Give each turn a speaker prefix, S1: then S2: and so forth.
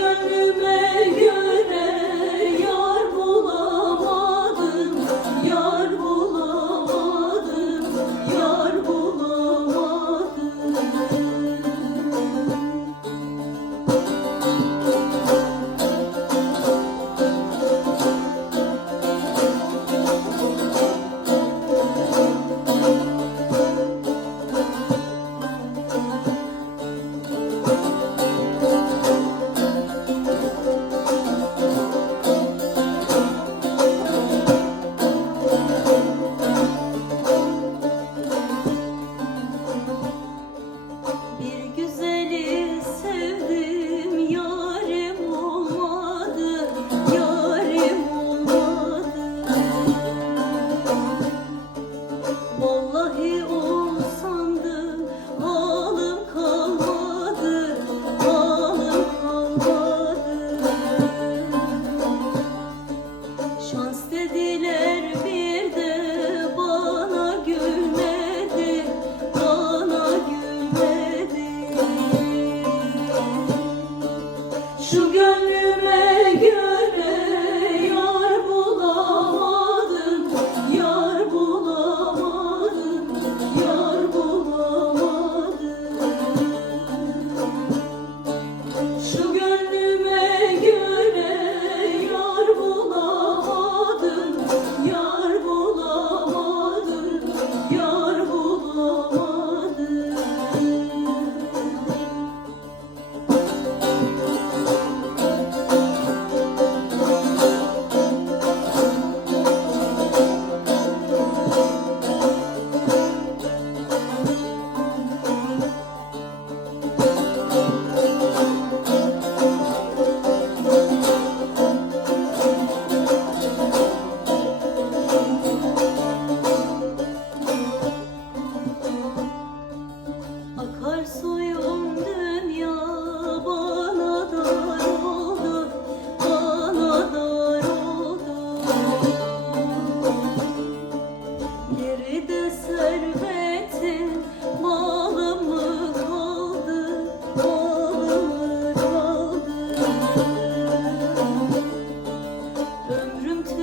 S1: gönlüme